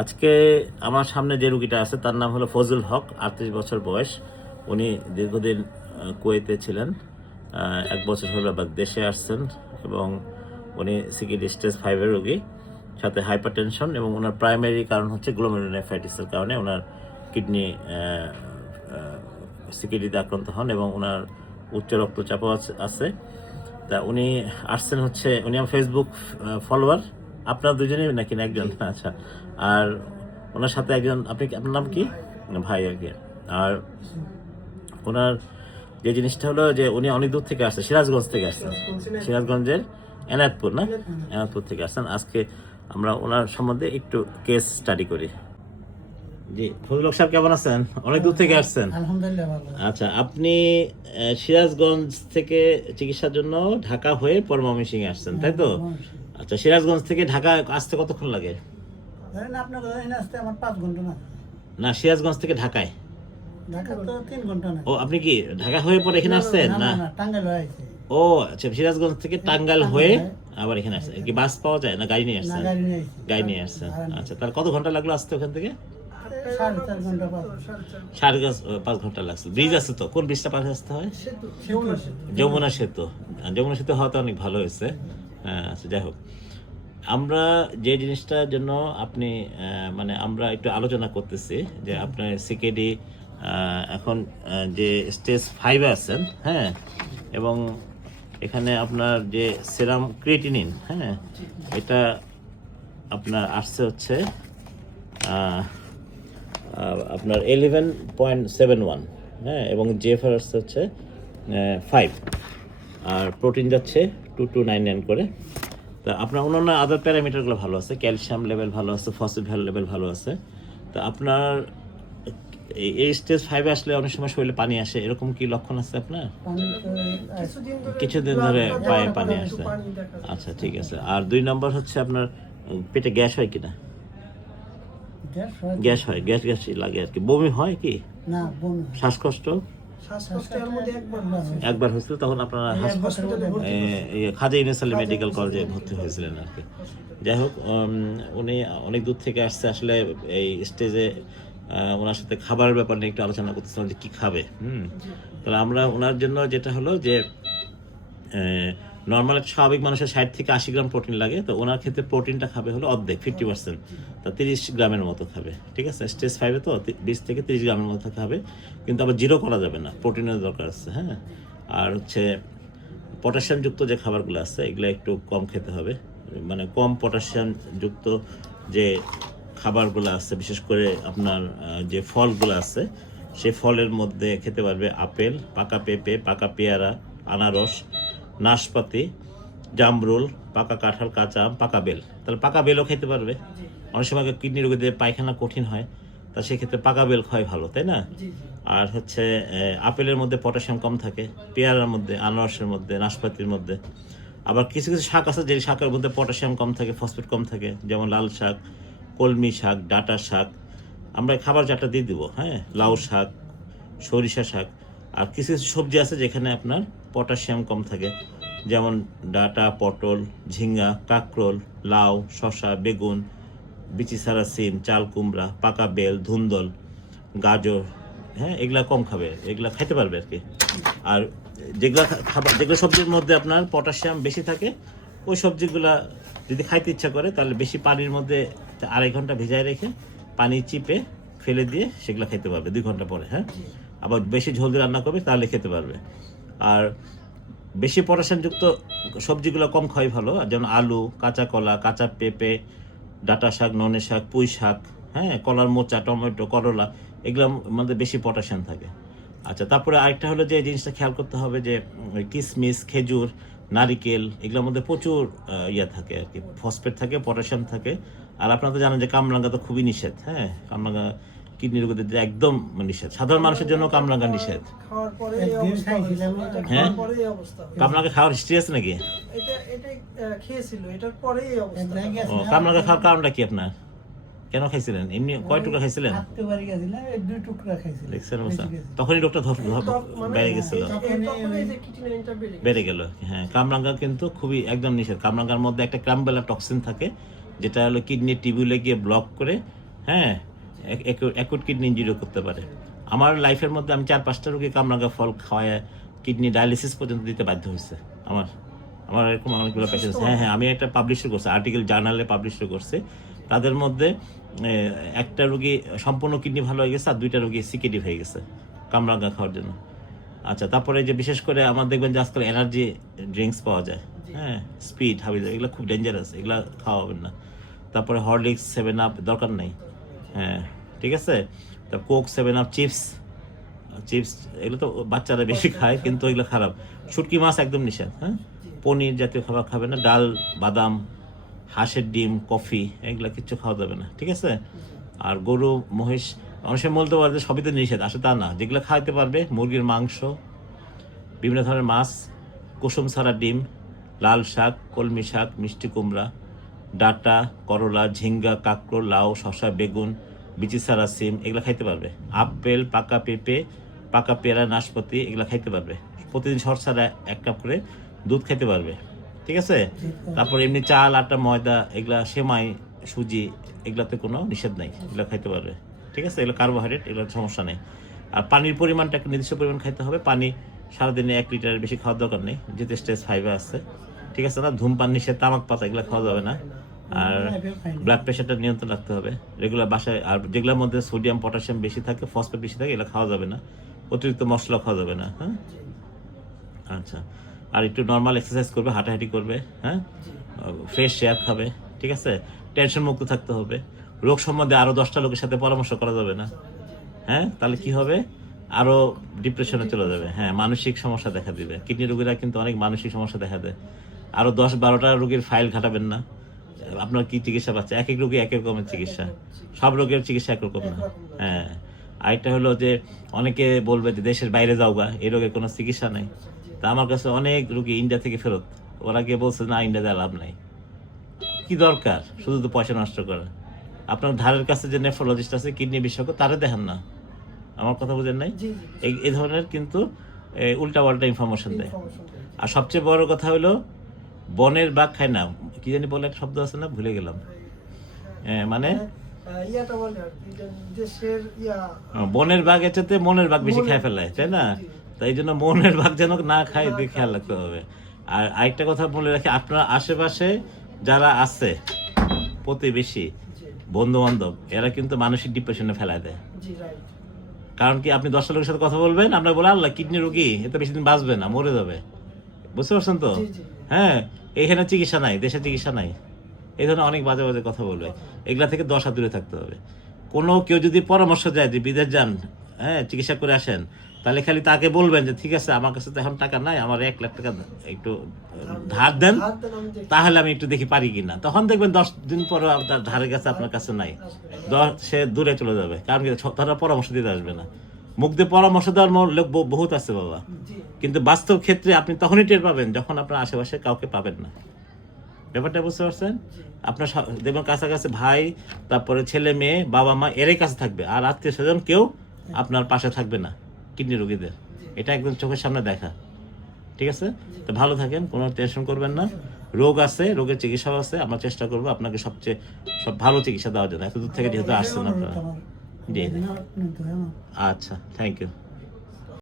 আজকে আমার সামনে যে রুগীটা আছে তার নাম হলো ফজল হক, 38 বছর বয়স। উনি দীর্ঘদিন কুয়েতে ছিলেন। 1 বছর হলো আবার দেশে আসছেন এবং উনি সিকিডি স্টেজ 5-এর রোগী, সাথে হাইপার টেনশন, এবং ওনার প্রাইমারি কারণ হচ্ছে গ্লোমেরুলোনেফ্রাইটিসের কারণে ওনার কিডনি সিকিডিতে আক্রান্ত হন এবং ওনার উচ্চ রক্তচাপও আছে। তা উনি আসছেন হচ্ছে, উনি আমার ফেসবুক ফলোয়ার। আপনার দুজনেই নাকি না একজন? আচ্ছা। আর ওনার সাথে একজন, আপনার নাম কি? ভাই আর কি। আর ওনার যে জিনিসটা হলো যে উনি অনেক দূর থেকে আসছেন, সিরাজগঞ্জ থেকে আসছেন, সিরাজগঞ্জের এনায়তপুর, না এনায়তপুর থেকে আসছেন। আজকে আমরা ওনার সম্বন্ধে একটু কেস স্টাডি করি। জি, ফজল হক সাহেব কেমন আছেন? অনেক দূর থেকে আসছেন। আলহামদুলিল্লাহ ভালো। আচ্ছা, আপনি সিরাজগঞ্জ থেকে চিকিৎসার জন্য ঢাকা হয়ে পরে ময়মনসিংহে আসছেন, তাই তো? আচ্ছা, সিরাজগঞ্জ থেকে ঢাকা আসতে কতক্ষণ লাগে? ধরেন আপনার এখানে আসতে আমার 5 ঘন্টা না। না, সিরাজগঞ্জ থেকে ঢাকায়। ঢাকা তো 3 ঘন্টা না। ও, আপনি কি ঢাকা হয়ে পরে এখানে আসছেন? না না, না, টাঙ্গাইল হয়ে আইছে। ও আচ্ছা, সিরাজগঞ্জ থেকে টাঙ্গাইল হয়ে আবার এখানে আসছেন। কি বাস পাওয়া যায় না গাড়ি নিয়ে না, আসছেন? গাড়ি নিয়ে আইছি। গাড়ি নিয়ে আসছেন। আচ্ছা, তাহলে কত ঘন্টা লাগলো আসতে ওখান থেকে? 4.5 ঘন্টা পাস। 5.5 ঘন্টা লাগছে। ব্রিজ আছে তো? কোন ব্রিজটা পাশে আসতে হয়? যমুনা সেতু। যমুনা সেতু হওয়াতে অনেক ভালো হয়েছে। হ্যাঁ, আচ্ছা, যাই হোক, আমরা যে জিনিসটার জন্য আপনি মানে আমরা একটু আলোচনা করতেছি যে আপনার সিকেডি এখন যে স্টেজ 5-এ আছেন, হ্যাঁ, এবং এখানে আপনার যে সেরাম ক্রিয়েটিনিন, হ্যাঁ, এটা আপনার আসছে হচ্ছে আপনার 11.71, হ্যাঁ, এবং জেফার আসছে হচ্ছে 5, আর প্রোটিন যাচ্ছে 2299 করে। তা আপনার অন্যান্য আদার প্যারামিটারগুলো ভালো আছে, ক্যালসিয়াম লেভেল ভালো আছে, ফসফেট লেভেল ভালো আছে। তা আপনার এই স্টেজ 5-এ আসলে অনেক সময় শরীরে পানি আসে, এরকম কি লক্ষণ আছে আপনার? কিছুদিন ধরে পায়ে পানি আসে। আচ্ছা, ঠিক আছে। আর 2 নম্বর হচ্ছে আপনার পেটে গ্যাস হয় কিনা? গ্যাস হয়, গ্যাস গ্যাসই লাগে আর কি। বমি হয় কি? না, বমি। শ্বাসকষ্ট একবার হয়েছিল, তখন আপনারা খাজা ইউনুস আলী মেডিকেল কলেজে ভর্তি হয়েছিলেন আর কি। যাই হোক, উনি অনেক দূর থেকে আসছে। আসলে এই স্টেজে ওনার সাথে খাবারের ব্যাপার নিয়ে একটু আলোচনা করতেছিলাম যে কী খাবে। তাহলে আমরা ওনার জন্য যেটা হলো যে নর্মাল একটা স্বাভাবিক মানুষের 60 থেকে 80 গ্রাম প্রোটিন লাগে, তো ওনার ক্ষেত্রে প্রোটিনটা খাবে হলো অর্ধেক, 50%, তা 30 গ্রামের মতো খাবে। ঠিক আছে, স্টেজ 5-এ তো 20 থেকে 30 গ্রামের মতো খাবে, কিন্তু আবার জিরো করা যাবে না, প্রোটিনের দরকার আছে। হ্যাঁ, আর হচ্ছে পটাশিয়ামযুক্ত যে খাবারগুলো আছে এগুলো একটু কম খেতে হবে, মানে কম পটাশিয়ামযুক্ত যে খাবারগুলো আছে, বিশেষ করে আপনার যে ফলগুলো আছে সেই ফলের মধ্যে খেতে পারবে আপেল, পাকা পেঁপে, পাকা পেয়ারা, আনারস, নাশপাতি, জামরুল, পাকা কাঁঠাল, কাঁচা আম, পাকা বেল। তাহলে পাকা বেলও খেতে পারবে। অনেক সময় কিডনি রোগীদের পায়খানা কঠিন হয়, তা সেক্ষেত্রে পাকা বেল খাওয়াই ভালো, তাই না? আর হচ্ছে আপেলের মধ্যে পটাশিয়াম কম থাকে, পেয়ারার মধ্যে, আনারসের মধ্যে, নাশপাতির মধ্যে। আবার কিছু কিছু শাক আছে যে শাকের মধ্যে পটাশিয়াম কম থাকে, ফসফেট কম থাকে, যেমন লাল শাক, কলমি শাক, ডাঁটা শাক। আমরা খাবার চারটা দিয়ে দিব, হ্যাঁ, লাউ শাক, সরিষা শাক। আর কিছু কিছু সবজি আছে যেখানে আপনার পটাশিয়াম কম থাকে, যেমন ডাঁটা, পটল, ঝিঙ্গা, কাঁকরোল, লাউ, শসা, বেগুন, বিচি ছাড়া সিম, চাল কুমড়া, পাকা বেল, ধুন্দল, গাজর। হ্যাঁ, এগুলা কম খাবে, এগুলা খাইতে পারবে আর কি। আর যেগুলো খাবার, যেগুলো সবজির মধ্যে আপনার পটাশিয়াম বেশি থাকে, ওই সবজিগুলা যদি খাইতে ইচ্ছা করে তাহলে বেশি পানির মধ্যে 2.5 ঘন্টা ভিজায় রেখে পানি চিপে ফেলে দিয়ে সেগুলো খেতে পারবে 2 ঘন্টা পরে। হ্যাঁ, আবার বেশি ঝোল দিয়ে রান্না করবে তাহলে খেতে পারবে। আর বেশি পটাশিয়ামযুক্ত সবজিগুলো কম খাওয়াই ভালো, যেমন আলু, কাঁচা কলা, কাঁচা পেঁপে, ডাঁটা শাক, ননে শাক, পুঁই শাক, হ্যাঁ, কলার মোচা, টমেটো, করলা, এগুলোর মধ্যে বেশি পটাশিয়াম থাকে। আচ্ছা, তারপরে আরেকটা হলো যে জিনিসটা খেয়াল করতে হবে যে কিশমিশ, খেজুর, নারিকেল, এগুলোর মধ্যে প্রচুর ইয়া থাকে আর কি, ফসফেট থাকে, পটাশিয়াম থাকে। আর আপনারা তো জানেন যে কামরাঙ্গা তো খুবই নিষেধ। হ্যাঁ, কামরাঙ্গা কিডনি রোগীদের একদম নিষেধ, সাধারণ মানুষের জন্য কামরাঙ্গা নিষেধ। হ্যাঁ, কামরাঙ্গা খাওয়ার হিস্ট্রি আছে নাকি? কামরাঙ্গা খাওয়ার কারণটা কি আপনার? কেন খাইছিলেন? এমনি কয় টুকরা খাইছিলেন? দেখছেন অবস্থা? তখনই রোগটা বেড়ে গেছিল, বেড়ে গেল। হ্যাঁ, কামরাঙ্গা কিন্তু খুবই একদম নিষেধ। কামরাঙ্গার মধ্যে একটা ক্রামবেলা টক্সিন থাকে, যেটা হলো কিডনি টিবিউলে গিয়ে ব্লক করে হ্যাঁ, অ্যাকুট কিডনি ইনজুরিও করতে পারে। আমার লাইফের মধ্যে আমি 4-5টা রোগী কামরাঙ্গা ফল খাওয়ায় কিডনি ডায়ালিসিস পর্যন্ত দিতে বাধ্য হয়েছে। আমার আমার এরকম অনেকগুলো পেশেন্ট। হ্যাঁ হ্যাঁ, আমি একটা পাবলিশও করছি, আর্টিকেল জার্নালে পাবলিশও করছি। তাদের মধ্যে একটা রোগী সম্পূর্ণ কিডনি ভালো হয়ে গেছে, আর 2টা রোগী সিকেডি হয়ে গেছে কামরাঙ্গা খাওয়ার জন্য। আচ্ছা, তারপরে যে বিশেষ করে আমার দেখবেন যে আজকাল এনার্জি ড্রিঙ্কস পাওয়া যায়, হ্যাঁ, স্পিড, হাবিজ, এগুলো খুব ডেঞ্জারাস, এগুলো খাওয়া হবে না। তারপরে হরলিক্স, 7 আপ দরকার নেই, হ্যাঁ, ঠিক আছে। তারপর কোক, 7 আপ, চিপস, এগুলো তো বাচ্চারা বেশি খায়, কিন্তু এগুলো খারাপ। শুটকি মাছ একদম নিষেধ, হ্যাঁ। পনির জাতীয় খাবার খাবে না, ডাল, বাদাম, হাঁসের ডিম, কফি, এগুলো কিচ্ছু খাওয়া যাবে না, ঠিক আছে। আর গরু, মহিষ, মানুষের বলতে পারবে সবই তো নিষেধ, আসলে তা না। যেগুলো খাইতে পারবে, মুরগির মাংস, বিভিন্ন ধরনের মাছ, কুসুম ছাড়া ডিম, লাল শাক, কলমি শাক, মিষ্টি কুমড়া, ডাঁটা, করলা, ঝিঙ্গা, কাঁকরোল, লাউ, শসা, বেগুন, বিচি ছাড়া সিম, এগুলো খাইতে পারবে। আপেল, পাকা পেঁপে, পাকা পেয়ারা, নাশপাতি, এগুলো খাইতে পারবে। প্রতিদিন শর্ট ছাড়া 1 কাপ করে দুধ খাইতে পারবে, ঠিক আছে। তারপর এমনি চাল, আটা, ময়দা, এগুলা, সেমাই, সুজি, এগুলাতে কোনো নিষেধ নাই, এগুলো খাইতে পারবে, ঠিক আছে। এগুলো কার্বোহাইড্রেট, এগুলোর সমস্যা নেই। আর পানির পরিমাণটা একটা নির্দিষ্ট পরিমাণ খাইতে হবে। পানি সারাদিনে 1 লিটারের বেশি খাওয়ার দরকার নেই, যেহেতু স্টেজ 5-এ আছে, ঠিক আছে না। ধূমপান নিষেধ, তামাক পাতা, এগুলো খাওয়া যাবে না। আর ব্লাড প্রেশারটা নিয়ন্ত্রণ রাখতে হবে রেগুলার বাসায়। আর যেগুলোর মধ্যে সোডিয়াম, পটাশিয়াম বেশি থাকে, ফসফেট বেশি থাকে, এগুলো খাওয়া যাবে না। অতিরিক্ত মশলা খাওয়া যাবে না, হ্যাঁ। আচ্ছা, আর একটু নর্মাল এক্সারসাইজ করবে, হাঁটাহাঁটি করবে, হ্যাঁ, ফ্রেশ এয়ার খাবে, ঠিক আছে। টেনশন মুক্ত থাকতে হবে। রোগ সম্বন্ধে আরও 10টা লোকের সাথে পরামর্শ করা যাবে না, হ্যাঁ। তাহলে কি হবে, আরও ডিপ্রেশনে চলে যাবে, হ্যাঁ, মানসিক সমস্যা দেখা দিবে। কিডনি রোগীরা কিন্তু অনেক মানসিক সমস্যা দেখা দেয়। আরও 10-12টা রোগীর ফাইল ঘাটাবেন না। আপনার কি চিকিৎসা পাচ্ছে, এক এক রোগী এক এক রকমের চিকিৎসা, সব রোগের চিকিৎসা একরকম না, হ্যাঁ। আরেকটা হলো যে অনেকে বলবে যে দেশের বাইরে যাওগা, এই রোগের কোনো চিকিৎসা নেই। তা আমার কাছে অনেক রোগী ইন্ডিয়া থেকে ফেরত, ওরা গিয়ে বলছে না, ইন্ডিয়া দেওয়া লাভ নাই, কি দরকার শুধু তো পয়সা নষ্ট করা। আপনার ধারের কাছে যে নেফ্রোলজিস্ট আছে, কিডনি বিশেষজ্ঞ, তারে দেখান না। আমার কথা বুঝেন নাই? এই ধরনের কিন্তু উল্টা পাল্টা ইনফরমেশন দেয়। আর সবচেয়ে বড় কথা হলো, বনের বাঘ খায় না, কি জানি বলে একটা শব্দ আছে না, ভুলে গেলাম, মানে বনের বাঘ এটাতে মনের বাঘ বেশি খেয়ে ফেলায়, তাই না। তাই জন্য মনের বাঘ যেন না খায়, দিয়ে খেয়াল রাখতে হবে। আর আরেকটা কথা বলে রাখি, আপনার আশেপাশে যারা আছে, প্রতিবেশী, বন্ধু বান্ধব, এরা কিন্তু মানসিক ডিপ্রেশনে ফেলায় দেয়। কারণ কি, আপনি 10টা লোকের সাথে কথা বলবেন, আপনার বলে আল্লাহ কিডনি রোগী, এত বেশি দিন বাঁচবে না, মরে যাবে, বুঝতে পারছেন তো। হ্যাঁ, এখানে চিকিৎসা নাই, দেশে চিকিৎসা নাই, এই ধরনের অনেক বাজে বাজে কথা বলবে। এগুলা থেকে 10 হাত দূরে থাকতে হবে। কেউ যদি পরামর্শ দেয় যে বিদেশ যান, হ্যাঁ, চিকিৎসা করে আসেন, তাহলে খালি তাকে বলবেন যে ঠিক আছে, আমার কাছে তো এখন টাকা নাই, আমার 1 লাখ টাকা একটু ধার দেন, তাহলে আমি একটু দেখি পারি কিনা। তখন দেখবেন 10 দিন পরে আপনার ধারের কাছে আপনার কাছে নাই, সে দূরে চলে যাবে। কারণ কি, তারা পরামর্শ দিতে আসবে না। মুখ দিয়ে পরামর্শ দেওয়ার লোক বহুত আছে বাবা, কিন্তু বাস্তব ক্ষেত্রে আপনি তখনই টের পাবেন যখন আপনার আশেপাশে কাউকে পাবেন না। ব্যাপারটা বুঝতে পারছেন? আপনার দেখবেন কাছাকাছি ভাই, তারপরে ছেলে মেয়ে, বাবা মা, এরই কাছে থাকবে, আর আত্মীয় স্বজন কেউ আপনার পাশে থাকবে না কিডনি রোগীদের। এটা একদম চোখের সামনে দেখা, ঠিক আছে। তো ভালো থাকেন, কোনো টেনশন করবেন না। রোগ আছে, রোগের চিকিৎসাও আছে, আমরা চেষ্টা করবো আপনাকে সব ভালো চিকিৎসা দেওয়ার জন্য। এত দূর থেকে যেহেতু আসছেন আপনারা। জি, আচ্ছা, থ্যাংক ইউ।